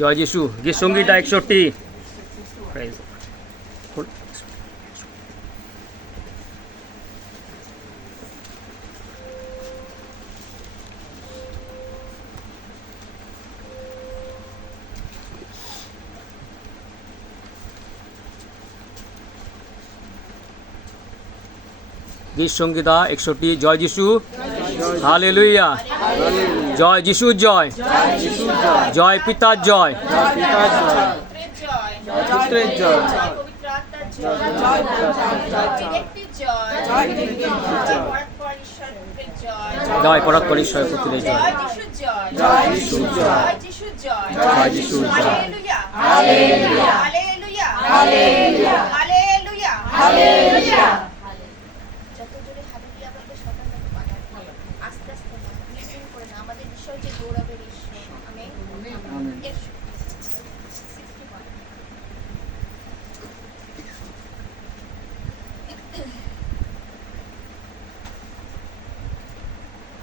জয় যিশু। গীত সঙ্গীতা 61। গীত সঙ্গীতা 61। জয় যিশু, হালেলুয়া। জয় যিশুর জয়, জয় পিতার জয়, পুত্রের জয়, জয় পরাৎপর ঈশ্বর পুত্রের জয়, জয় যিশুর জয়, জয় যিশুর জয়। আমাদের ঈশ্বর যে গৌরবের ঈশ্বর। আমেন।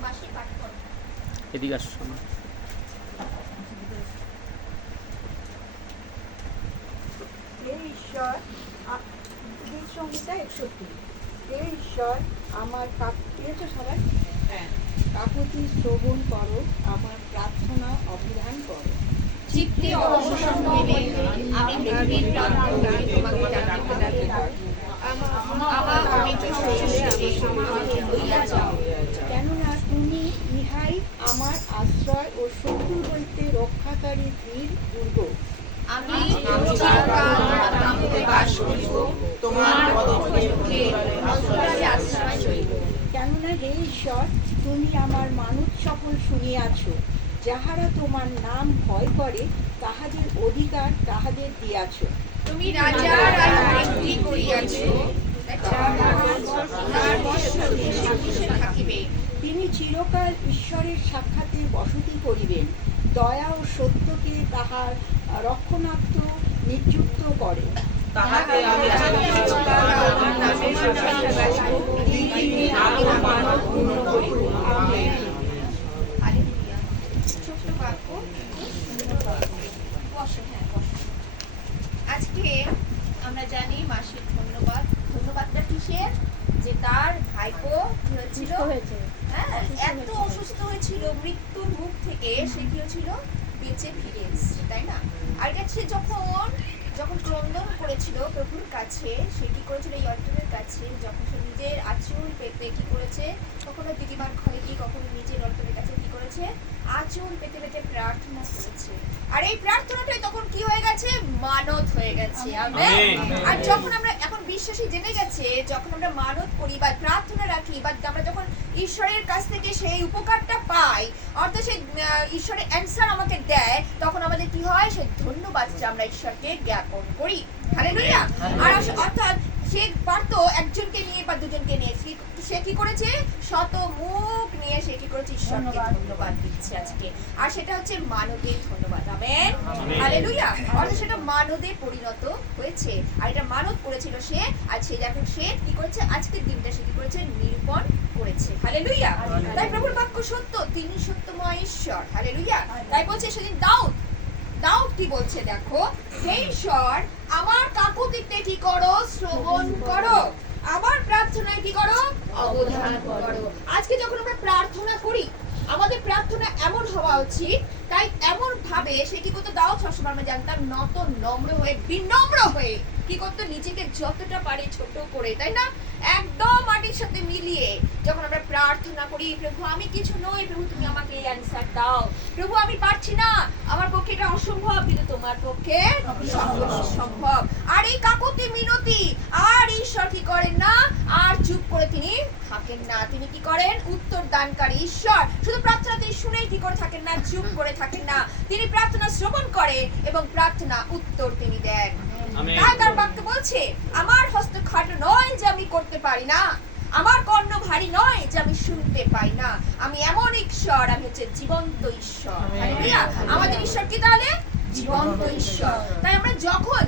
মাসি পাঠ করো। এদিকে আসো। হে ঈশ্বর, গীত সংহিতা 61। হে ঈশ্বর, আমার পেয়েছ সবাই? কাকুতি শ্রবণ করো, আমার প্রার্থনা অভিধান করো। চিত্তে অবসর পেলে আমি পৃথিবীর প্রান্তরে তোমাকে ডাকিতে ডাকিতে আমার অমিত শরীরে আমাকে লইয়া যাও। কেননা তুমি ইহাই আমার আশ্রয় ও শত্রু হইতে রক্ষাকারী বীর দুর্গ। আমি চিরকাল প্রান্তরে বাস করিব, তোমার পদধূলিতে অন্তরে আশ্রয় লইব। কেননা হে ঈশ্বর, তুমি আমার মানত সকল শুনিয়াছ। যাহারা তোমার নাম ভয় করে তাহাদের অধিকার তাহাদের দিয়াছ। তুমি রাজার আয়ু বৃদ্ধি করিয়াছ, তার বৎসর কিসে কিসে থাকিবে। তিনি চিরকাল ঈশ্বরের সাক্ষাতে বসতি করিবেন। দয়া ও সত্যকে তাহার রক্ষণার্থ নিযুক্ত করে। তাহাতে আমি চিরকাল আমার নামের প্রশংসা গাইব, দিনে আমার মানব পূর্ণ করিব। আমেন। হালেলুয়া। ছোট্ট বাক্য। বসো, হ্যাঁ বসো। আজকে আমরা জানি মাসির ধন্যবাদ। ধন্যবাদটা কিসের? যে তার ভাইপো কি হয়েছিল? হ্যাঁ, এত অসুস্থ হয়েছিল, মৃত্যুর মুখ থেকে সে কি হয়েছিল? বেঁচে ফিরে এসেছে, তাই না? আর এটা সে যখন ক্রন্দন করেছিল প্রভুর কাছে, সে কি করেছিল? এই অল্টারের কাছে যখন সে নিজের আঁচল পেতে কি করেছে? কখনো দিদিমার ঘরে গিয়ে কখনো নিজের অল্টারের কাছে কি করেছে? আঁচল পেতে পেতে প্রার্থনা করেছে। আর এই প্রার্থনাটাই তখন কি হয়ে গেছে? মানত হয়ে গেছে। আমেন। আর যখন আমরা এখন বিশ্বাসী জেনে গেছে, যখন আমরা মানত করি বা প্রার্থনা রাখি বা আমরা যখন ঈশ্বরের কাছ থেকে সেই উপকারটা পাই, অর্থাৎ সেই ঈশ্বরের অ্যানসার আমাকে দেয়, তখন আমাদের কি হয়? সেই ধন্যবাদটা আমরা ঈশ্বরকে জ্ঞাপন করি। হালেলুয়া। আর অর্থাৎ সে পারতো একজনকে নিয়ে বা দুজনকে নিয়ে, সে কি করেছে? শত মুখ নিয়ে সে কি করেছে? ঈশ্বরকে ধন্যবাদ দিচ্ছে আজকে। আর সেটা হচ্ছে মানবে ধন্যবাদ। আমেন। হালেলুয়া। অর্থাৎ সেটা মানবে পরিণত হয়েছে। আর এটা মানত করেছিল সে, আর সে যখন সে কি করেছে? আজকের দিনটা সে কি করেছে? নিরূপণ করেছে। হালেলুয়া। তাই প্রভুর বাক্য সত্য, তিনি সত্যময় ঈশ্বর। হালেলুয়া। তাই বলছে সেদিন দাউদ কি বলছে দেখো, হে ঈশ্বর, আমার কাকুতিতে কি করো? শ্রবণ করো, আমার প্রার্থনায় কি করো? অবধান করো। আজকে যখন আমরা প্রার্থনা করি, আমাদের প্রার্থনা এমন হওয়া উচিত, তাই এমন ভাবে সে কি করতো? দাও সবসময় আমরা জানতাম নত নম্র হয়ে, বিনম্র হয়ে কি করতো? নিজেকে যতটা পারে ছোট করে, তাই না? একদম মাটির সাথে মিলিয়ে যখন আমরা প্রার্থনা করি, প্রভু আমি কিছু নই, প্রভু তুমি আমাকে এই অ্যানসার দাও, প্রভু আমি পারছি না, আমার পক্ষে এটা অসম্ভব, কিন্তু তোমার পক্ষে সম্ভব। আর এই কাকুতি মিনতি আর ঈশ্বর কি করেন না? আর চুপ করে তিনি থাকেন না। তিনি কি করেন? উত্তর দানকারী ঈশ্বর। শুধু প্রার্থনা তিনি শুনেই কি করে থাকেন না? চুপ করে থাকেন না। তিনি প্রার্থনা শ্রবণ করেন এবং প্রার্থনা উত্তর তিনি দেন। তাই তার বাক্য বলছে, আমার হস্ত খাটো নয় যে আমি করতে পারি না, আমার কর্ণ ভারী নয় যে আমি শুনতে পাই না। আমি এমন ঈশ্বর, আমি হচ্ছে জীবন্ত ঈশ্বর। হালেলুয়া। আমাদের ঈশ্বর কি তাহলে? জীবন্ত ঈশ্বর। তাই আমরা যখন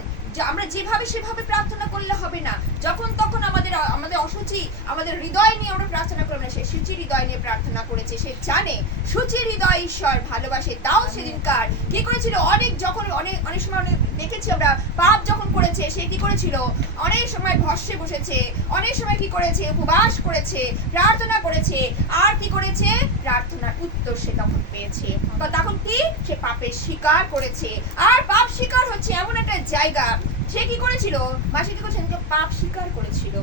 আমরা যেভাবে সেভাবে প্রার্থনা করলে হবে না। যখন তখন আমাদের অসুচি আমাদের হৃদয় নিয়ে আমরা প্রার্থনা করবো না। সে সুচি হৃদয় নিয়ে প্রার্থনা করেছে। সে জানে সুচি হৃদয় ঈশ্বর ভালোবাসে। তাও সেদিনকার কি করেছিল, অনেক সময় দেখেছি আমরা, পাপ যখন করেছে সে কি করেছিল, অনেক সময় ভস্মে বসেছে, অনেক সময় কি করেছে, উপবাস করেছে, প্রার্থনা করেছে, আর কি করেছে, প্রার্থনার উত্তর সে তখন পেয়েছে। তখন কি, সে পাপের স্বীকার করেছে। আর পাপ স্বীকার হচ্ছে এমন একটা জায়গা, সে কি করেছিল, মাসি কি করেছে, পাপ স্বীকার করেছিল।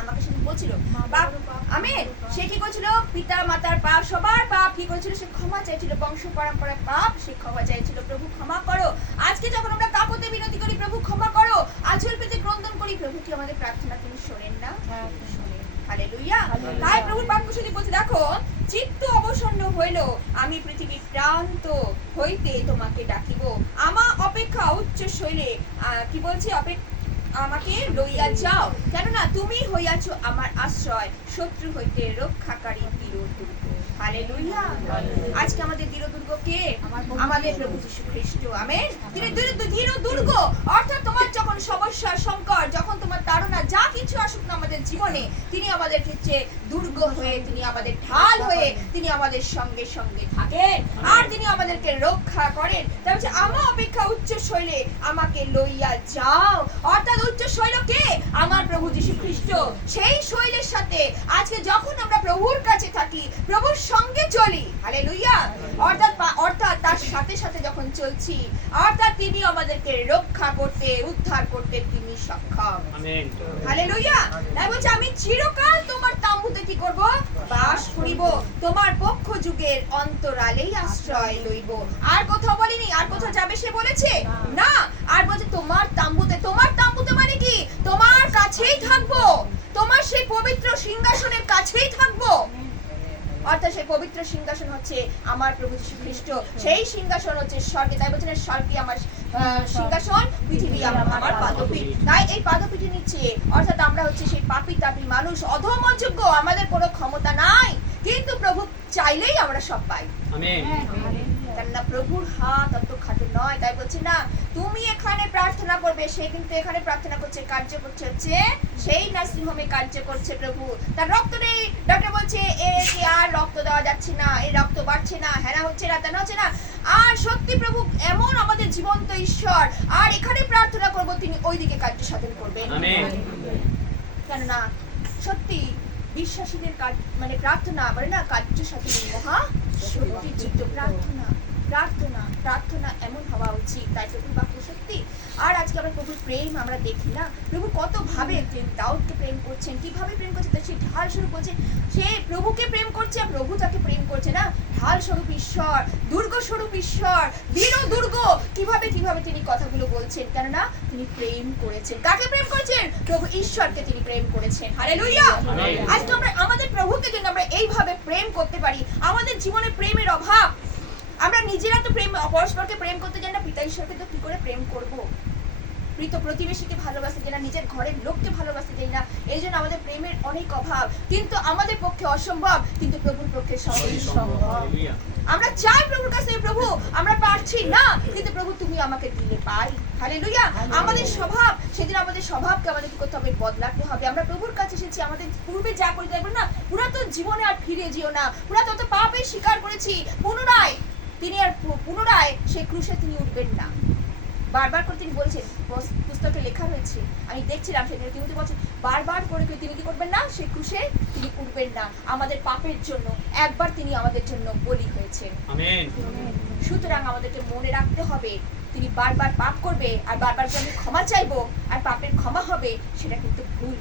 আমাকে সে বলছিল পাপ, আমেন, সে কি করেছিল, পিতা মাতার পাপ, সবার পাপ কি করেছিল, সে ক্ষমা চাইছিল, বংশ পরম্পরার পাপ সে ক্ষমা চাইছিল। প্রভু ক্ষমা করো। আজকে যখন আমরা কাকুতে বিনতি করি, প্রভু ক্ষমা করো, আঁচল পেতে ক্রন্দন করি, প্রভু কি আমাদের প্রার্থনা তিনি শোনেন না? শোনেন। হালেলুয়া। তাই প্রভুর বাক্য শুনে বলছে, দেখো, চিত্ত অবসন্ন হইল, আমি পৃথিবীর প্রান্ত হইতে তোমাকে ডাকিব, আমা অপেক্ষা উচ্চ শৈলে কি বলছে, আমাকে লইয়া যাও, কেননা তুমি হইয়াছ আমার আশ্রয়, শত্রু হইতে রক্ষাকারী দৃঢ়দুর্গ। হালেলুয়া। আজকে আমাদের দৃঢ়দুর্গ কে? আমাদের প্রভু যীশু খ্রিস্ট। আমেন। তিনি দৃঢ়দুর্গ, অর্থাৎ তোমার যখন সমস্যা, সংকট, যখন তোমার তাড়না যা কিছু আসুক না আমাদের জীবনে, তিনি আমাদের ক্ষেত্রে দুর্গ হয়ে, তিনি আমাদের ঢাল হয়ে, তিনি আমাদের সঙ্গে সঙ্গে থাকেন, আর তিনি আমাদেরকে রক্ষা করেন। তাই হচ্ছে আমা অপেক্ষা উচ্চ শৈলে আমাকে লইয়া যাও, অর্থাৎ উচ্চ শৈল কে? আমার প্রভু যীশু খ্রিস্ট। সেই শৈলের সাথে আজকে যখন আমরা প্রভুর কাছে থাকি, প্রভুর সঙ্গে চলি, হালেলুয়া, অর্থাৎ তার সাথে সাথে যখন চলছি, অর্থাৎ তিনি আমাদেরকে রক্ষা করতে, উদ্ধার করতে তিনি সক্ষম। আমেন। হালেলুয়া। তাই বলছে, আমি চিরকাল তোমার তাম্বুতে কি করব? বাস করিব, তোমার পক্ষ যুগের অন্তরালেই আশ্রয় লইব। আর কোথাও বলিনি, আর কোথাও যাবে সে বলেছে না। আর বলছে তোমার তাম্বুতে। তোমার তাম্বুতে মানে কি? তোমার কাছেই থাকবো, তোমার সেই পবিত্র সিংহাসনের কাছেই থাকবো। অর্থাৎ সেই পবিত্র সিংহাসন হচ্ছে আমার প্রভু যীশু খ্রিস্ট। সেই সিংহাসন হচ্ছে স্বর্গে। তাই বলছেন, স্বর্গে আমার সিংহাসন, পৃথিবী আমার পাদপীঠ। তাই এই পাদপীঠের নিচে, অর্থাৎ আমরা হচ্ছে সেই পাপী তাপী মানুষ, অধম অযোগ্য, আমাদের কোনো ক্ষমতা নাই, কিন্তু প্রভু চাইলেই আমরা সব পাই। আমেন। কেননা প্রভুর হাত অত খাটো নয়। তাই বলছি না, তুমি এখানে প্রার্থনা করবে, সে কিন্তু এখানে প্রার্থনা করছে, কার্য করছে, হচ্ছে সেই নার্সিং হোমে কার্য করছে প্রভু। তার রক্ত নেই, ডক্টর বলছে একে আর রক্ত দেওয়া যাচ্ছে না, এই রক্ত বাড়ছে না, হেনা হচ্ছে না, তেনা হচ্ছে না। আর সত্যি প্রভু এমন আমাদের জীবন্ত ঈশ্বর, আর এখানে প্রার্থনা করব, তিনি ওইদিকে কার্য সাধন করবেন। আমেন। কেননা সত্যি বিশ্বাসীদের মানে প্রার্থনা বলে না, কার্য সাধনের মহা শক্তিযুক্ত প্রার্থনা। প্রার্থনা প্রার্থনা এমন হওয়া উচিত। তাই প্রভুর বাক্য সত্যি। আর আজকে আমরা প্রভুর প্রেম আমরা দেখি না, প্রভু কত ভাবে দাউদকে প্রেম করছেন, কিভাবে প্রেম করছেন, তার সেই ঢাল স্বরূপ বলছে, সে প্রভুকে প্রেম করছে, প্রভু তাকে প্রেম করছে না। ঢাল স্বরূপ ঈশ্বর, দুর্গ স্বরূপ ঈশ্বর, দৃঢ়দুর্গ, কিভাবে তিনি কথাগুলো বলছেন, কেননা তিনি প্রেম করেছেন। কাকে প্রেম করেছেন? প্রভু ঈশ্বরকে তিনি প্রেম করেছেন। হালেলুয়া। আজকে আমরা আমাদের প্রভুকে যদি আমরা এইভাবে প্রেম করতে পারি, আমাদের জীবনে প্রেমের অভাব, আমরা নিজেরা তো প্রেম, পরস্পরকে প্রেম করতে জানি না, পিতা ঈশ্বরকে তো কি করে প্রেম করব? প্রীত প্রতিবেশীকে ভালোবাসতে জানি না, নিজের ঘরের লোককে ভালোবাসতে জানি না। এই জন্য আমাদের প্রেমের অনেক অভাব, কিন্তু আমাদের পক্ষে অসম্ভব, কিন্তু প্রভুর পক্ষে সম্ভব। আমরা চাই প্রভুর কাছে, প্রভু আমরা পারছি না, কিন্তু প্রভু তুমি আমাকে দিলে পাই। হালেলুয়া। আমাদের স্বভাব, সেদিন আমাদের স্বভাবকে আমাদের কি করতে হবে? বদলাতে হবে। আমরা প্রভুর কাছে এসেছি, আমাদের পূর্বে যা করে দেখবেন না, পুরাতন জীবনে আর ফিরে যেও না। পুরাতন পাপে স্বীকার করেছি, পুনরায় সেই ক্রুশে তিনি উঠবেন না। বারবার করে তিনি বলছেন, পুস্তকে লেখা রয়েছে, আমি দেখছিলাম সেদিন তিনি বলছেন, বারবার করে তিনি কি করবেন না? সেই ক্রুশে তিনি উঠবেন না। আমাদের পাপের জন্য একবার তিনি আমাদের জন্য বলি হয়েছেন। আমেন। সুতরাং আমাদেরকে মনে রাখতে হবে, তিনি বারবার পাপ করবে, আর বারবার যে আমি ক্ষমা চাইবো আর পাপের ক্ষমা হবে, সেটা কিন্তু ভুল।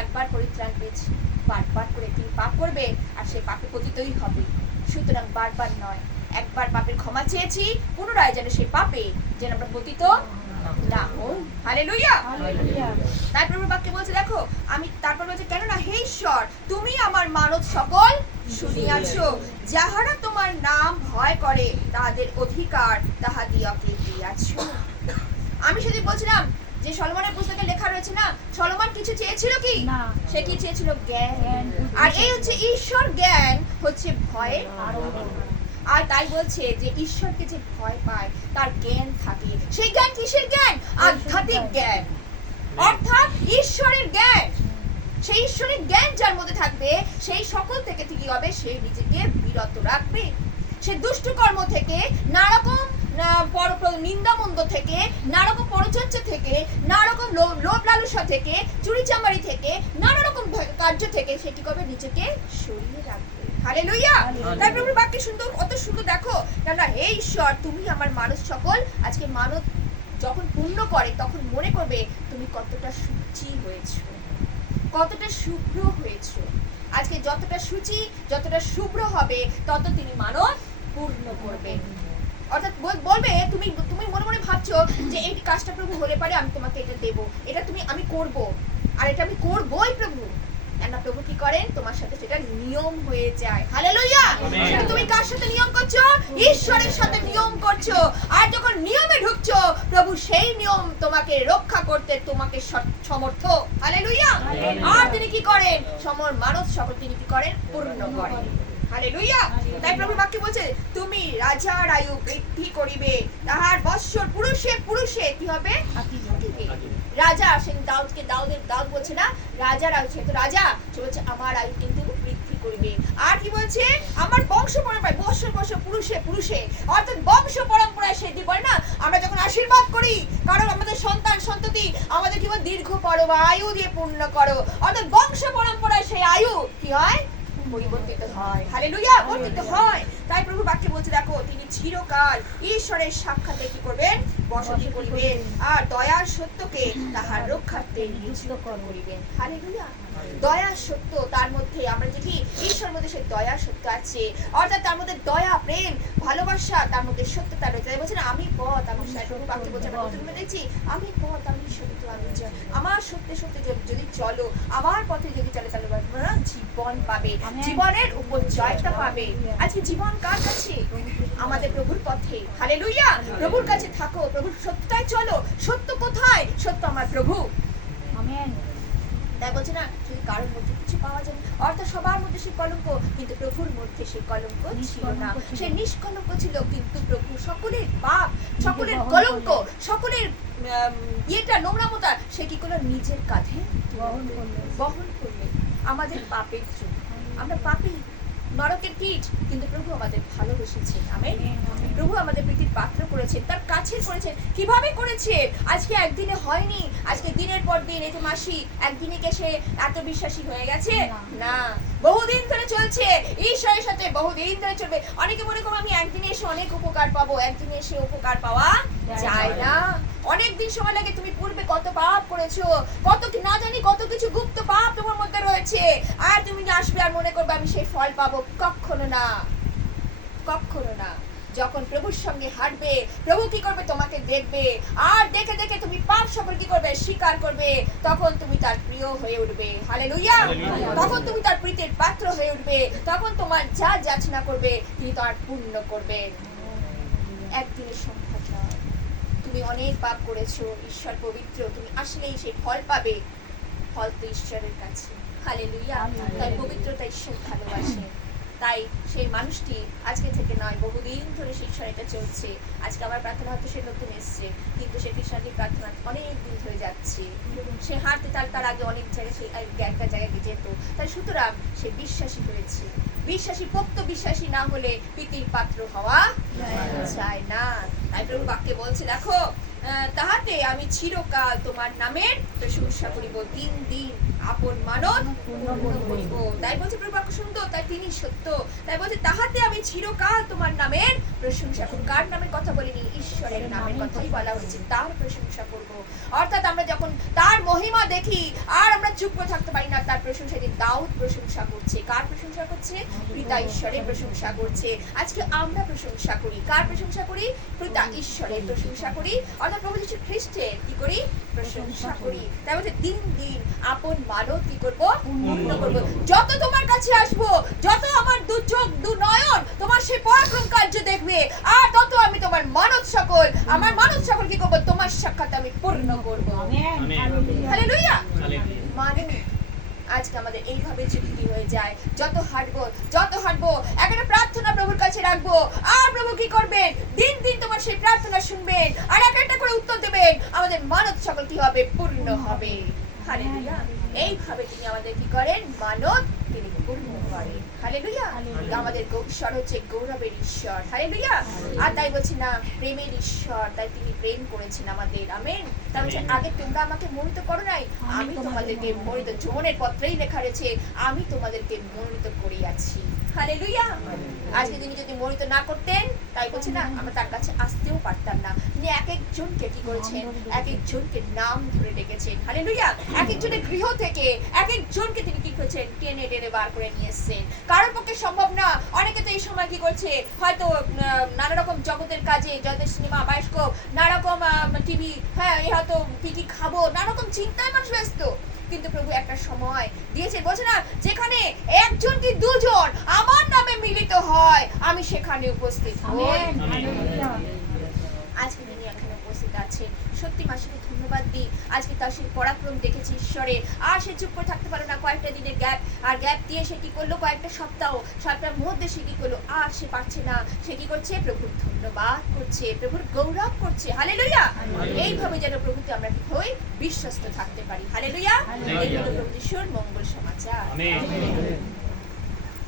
একবার পরিত্রাণ পেয়েছি, বারবার করে তিনি পাপ করবে, আর সে পাপে পতিতই হবে। সুতরাং বারবার নয়, একবার পাপের ক্ষমা চেয়েছি, পুনরায় যেন সে পাপে যেন আমরা পতিত না হই। হালেলুয়া। তাই প্রভুর বাক্যে বলছে, দেখো, আমি তারপর বলছে, কেননা হে ঈশ্বর, তুমি আমার মানব সকল শুনিয়াছো, যাহারা তোমার নাম ভয় করে, তাদের অধিকার তাহাদিওকে দিয়াছো। আমি সেদিন বলছিলাম যে সলোমনের পুস্তকে লেখা রয়েছে না, সলোমন কিছু চেয়েছিল কি? সে কি চেয়েছিল? জ্ঞান। আর এই হচ্ছে ঈশ্বর জ্ঞান, হচ্ছে ভয়ের আরম্ভ। আর তাই বলছে যে ঈশ্বরকে যে ভয় পায় তার জ্ঞান থাকে। সেই জ্ঞান কিসের জ্ঞান? আধ্যাত্মিক জ্ঞান, অর্থাৎ ঈশ্বরের জ্ঞান। সেই ঈশ্বরের জ্ঞান যার মধ্যে থাকবে সেই সকল থেকে কি হবে? সে নিজেকে বিরত রাখবে। সে দুষ্ট কর্ম থেকে, নানারকম নিন্দামন্দ থেকে, নানারকম পরচর্চা থেকে, নানারকম লোভ লালসা থেকে, চুরি চামারি থেকে, নানা রকম কার্য থেকে সে কি করবে? নিজেকে সরিয়ে রাখবে। হালেলুয়া। তাই প্রভুর বাক্যে সুন্দর, অত সুন্দর দেখো না, হে ঈশ্বর তুমি আমার মানুষ সকল, আজকে মানব যখন পূর্ণ করে তখন মনে করবে তুমি কতটা শুচি হয়েছো, কতটা শুভ্র হয়েছো। আজকে যতটা শুচি, যতটা শুভ্র হবে তত তিনি মানব পূর্ণ করবেন। অর্থাৎ বলবে তুমি মনে মনে ভাবছো যে এই কাজটা প্রভু হলে পারে আমি তোমাকে এটা দেব, এটা আমি করব, আর এটা আমি করবই প্রভু। না, প্রভু কি করেন? তোমার সাথে সেটা নিয়ম হয়ে যায়। হালেলুয়া। সেটা তুমি কার সাথে নিয়ম করছো? ঈশ্বরের সাথে নিয়ম করছো। আর যখন নিয়মে ঢুকছো প্রভু সেই নিয়ম তোমাকে রক্ষা করতে তোমাকে সমর্থ। হালেলুয়া। আর তিনি কি করেন? মানব সকল তিনি কি করেন? পূর্ণ করেন। হালেলুয়া। তাই প্রভু বাক্য বলছে তুমি রাজার আয়ু বৃদ্ধি করিবে, তাহার বৎসর পুরুষে পুরুষে কি হবে? রাজা সে দাউদ বলছে না রাজার আয়ু, সে তো রাজা, সে বলছে আমার আয়ু কিন্তু বৃদ্ধি করবে। আর কি বলছে? আমার বংশ পরম্পরায় বৎসর বৎসর পুরুষে পুরুষে, অর্থাৎ বংশ পরম্পরায় সে কি বলে না, আমরা যখন আশীর্বাদ করি কারণ আমাদের সন্তান সন্ততি আমাদের কি বলে? দীর্ঘ করো বা আয়ু দিয়ে পূর্ণ করো, অর্থাৎ বংশ পরম্পরায় সেই আয়ু কি হয়? পরিবর্তিত হয়। হালেলুয়া। বর্তিত হয়। তাই প্রভু বাক্যে বলছে দেখো তিনি চিরকাল ঈশ্বরের সাক্ষাতে কি করবেন? বসতি করিবেন, আর দয়ার সত্যকে তাহার রক্ষার্থে নিযুক্ত করিবেন। হালেলুয়া। দয়া সত্য, তার মধ্যে আমরা দেখি ঈশ্বরের মধ্যে সেই দয়া সত্য আছে, অর্থাৎ তার মধ্যে দয়া প্রেম ভালোবাসা, তার মধ্যে সত্যতা রয়েছে। তাই বলছে না আমি পথ, আমি প্রভু বাক্যে বলছে আমরা প্রথমে দেখছি আমি পথ, আমি সত্য, আমি জয়। আমার সত্যে সত্যে যদি চলো, আমার পথে যদি চলে তাহলে জীবন পাবে, জীবনের উপর জয়টা পাবে। আজকে জীবন কার কাছে? আমাদের প্রভুর পথে। হালেলুয়া। প্রভুর কাছে থাকো, প্রভুর সত্যটাই চলো। সত্য কোথায়? সত্য আমার প্রভু। আমেন। তাই বলছে না যদি কারোর মধ্যে কিছু পাওয়া যাবে, অর্থাৎ সবার মধ্যে সে কলঙ্ক, কিন্তু প্রভুর মধ্যে সে কলঙ্ক ছিল না। সে নিষ্কলঙ্ক ছিল, কিন্তু প্রভু সকলের পাপ, সকলের কলঙ্ক, সকলের নোংরামতা সে কি করলো? নিজের কাঁধে বহন করলেন। আমাদের পাপের জন্য আমরা পাপী, নরকের কীট, কিন্তু প্রভু আমাদের ভালোবেসেছেন। আমেন। প্রভু আমাদের প্রীতির পাত্র করেছেন, তার কাছে করেছেন। কিভাবে করেছেন? আজকে একদিনে হয়নি, আজকে দিনের পর দিন। এই যে মাসি একদিনে কে সে এত বিশ্বাসী হয়ে গেছে? না, বহুদিন ধরে চলছে, ঈশ্বরের সাথে বহুদিন ধরে চলবে। অনেকে মনে করো আমি একদিনে এসে অনেক উপকার পাবো, একদিনে এসে উপকার পাওয়া যায় না। অনেক দিন সময় লাগে। তুমি পূর্বে কত পাপ করেছো, কত না জানি কত কিছু গুপ্ত পাপ তোমার মধ্যে রয়েছে, আর তুমি আসবে আর মনে করবে আমি সেই ফল পাবো। কখনো না, কখনো না। যখন প্রভুর সঙ্গে হাঁটবে প্রভু কি করবে? তোমাকে দেখবে, আর দেখে দেখে তুমি পাপ সকল কি করবে? স্বীকার করবে। তখন তুমি তার প্রিয় হয়ে উঠবে। হালেলুয়া। তখন তুমি তার প্রীতির পাত্র হয়ে উঠবে। তখন তোমার যা যাচনা করবে তিনি তার পূর্ণ করবেন। একদিনের সম্ভব নয়। তুমি অনেক পাপ করেছো, ঈশ্বর পবিত্র, তুমি আসলেই সেই ফল পাবে। ফল তো ঈশ্বরের কাছে। হালেলুয়া। তাই পবিত্রতা ঈশ্বর ভালোবাসে। তাই সেই মানুষটি আজকে থেকে নয়, বহুদিন ধরে শিক্ষা এটা চলছে। আজকে আমার প্রার্থনা হয়তো সে নতুন এসছে, কিন্তু সে কৃষ্ণাদির প্রার্থনা অনেক দিন ধরে যাচ্ছে। সে হাঁটতে তার আগে অনেক জায়গায় সে একটা জায়গায় যেত। তাই সুতরাং সে বিশ্বাসী হয়েছে। বিশ্বাসী, পোক্ত বিশ্বাসী না হলে প্রীতির পাত্র হওয়া যায় না। তাই প্রভু বাক্যে বলছে দেখো তাহাতে আমি চিরকাল তোমার নামের প্রশংসা করিব, দিন দিন আপন মানব পূর্ণ করিব। তাই বলছে প্রভু বাক্য সুন্দর, তাই তিনি সত্য। তাই বলছে তাহাতে আমি চিরকাল তোমার নামের প্রশংসা করব। কার নামের কথা বলিনি? ঈশ্বরের নামের কথাই বলা হয়েছে, তার প্রশংসা করব। অর্থাৎ আমরা যখন তার মহিমা দেখি আর আমরা চুপ করে থাকতে পারি না। তার প্রশংসা যে দাউদ প্রশংসা করছে। কার প্রশংসা করছে? পিতা ঈশ্বরের প্রশংসা করছে। আজকে আমরা প্রশংসা করি। কার প্রশংসা করি? পিতা ঈশ্বরের প্রশংসা করি। অর্থাৎ প্রভু যীশু খ্রিস্টের কি করি? প্রশংসা করি। তাই বলছে দিন দিন আপন মানব কি করবো? পূর্ণ করবো। যত তোমার কাছে আসবো, যত আমার দু চোখ দু নয়ন তোমার সেই পরাক্রম কার্য দেখবে, আর তত আমি তোমার মানব সকল, আমার মানব সকল কি করবো? তোমার সাক্ষাৎ আমি পূর্ণ করবো। হালেলুয়া। মানে আজকে আমাদের এইভাবে চুক্তি হয়ে যায়। যত হাঁটবো একটা প্রার্থনা প্রভুর কাছে রাখবো। আর প্রভু কি করবেন? দিন দিন তোমার সেই প্রার্থনা শুনবেন আর একটা করে উত্তর দেবেন। আমাদের মানত সকল কি হবে? পূর্ণ হবে। হালেলুয়া। এইভাবে তিনি আমাদের কি করেন? মানত তিনি পূর্ণ করেন। হালেলুয়া। আমাদের ঈশ্বর হচ্ছে গৌরবের ঈশ্বর। হালেলুয়া। আর তাই বলছি না, প্রেমের ঈশ্বর, তাই তিনি প্রেম করেছেন আমাদের। আমেন। তাই বলছে আগে তোমরা আমাকে মনোনীত করো নাই, আমি তোমাদেরকে মনোনীত, জীবনের পত্রেই লেখা রয়েছে আমি তোমাদেরকে মনোনীত করিয়াছি। হালেলুয়া। আজকে তিনি যদি মনোনীত না করতেন, তাই বলছে না, আমরা তার কাছে আসতেও পারতাম না। তিনি এক একজনকে কি করেছেন? এক একজনকে নাম ধরে ডেকেছেন। হালেলুয়া। এক একজনের গৃহ থেকে এক একজনকে তিনি কি করেছেন? টেনে টেনে বার করে নিয়ে এসেছেন। কারোর পক্ষে সম্ভব না। অনেকে তো এই সময় কি করছে? হয়তো নানা রকম জগতের কাজে, জগতের সিনেমা, বায়োস্কোপ, নানা রকম টিভি, হ্যাঁ, এই হয়তো কি খাবো, নানা রকম চিন্তায় মানুষ ব্যস্ত। কিন্তু প্রভু একটা সময় দিয়েছে, বলছে না, যেখানে একজন কি দুজন আমার নামে মিলিত হয় আমি সেখানে উপস্থিত হই। আজকে তিনি এখানে উপস্থিত আছেন। সত্যি মাসিকে ধন্যবাদ দিই। আজকে তার সেই পরাক্রম দেখেছি ঈশ্বরে। আর সে চুপ করে থাকতে পারে না। কয়েকটা দিনের গ্যাপ দিয়ে সে কি করলো? কয়েকটা সপ্তাহের মধ্যে সে কি করলো? আর সে পারছে না। সে কি করছে? প্রভুর ধন্যবাদ করছে, প্রভুর গৌরব করছে। হালেলুয়া। এইভাবে যেন প্রভুতে আমরা কি হই? বিশ্বস্ত থাকতে পারি। হালেলুয়া। এই হলো প্রভু যিশুর মঙ্গল সমাচার।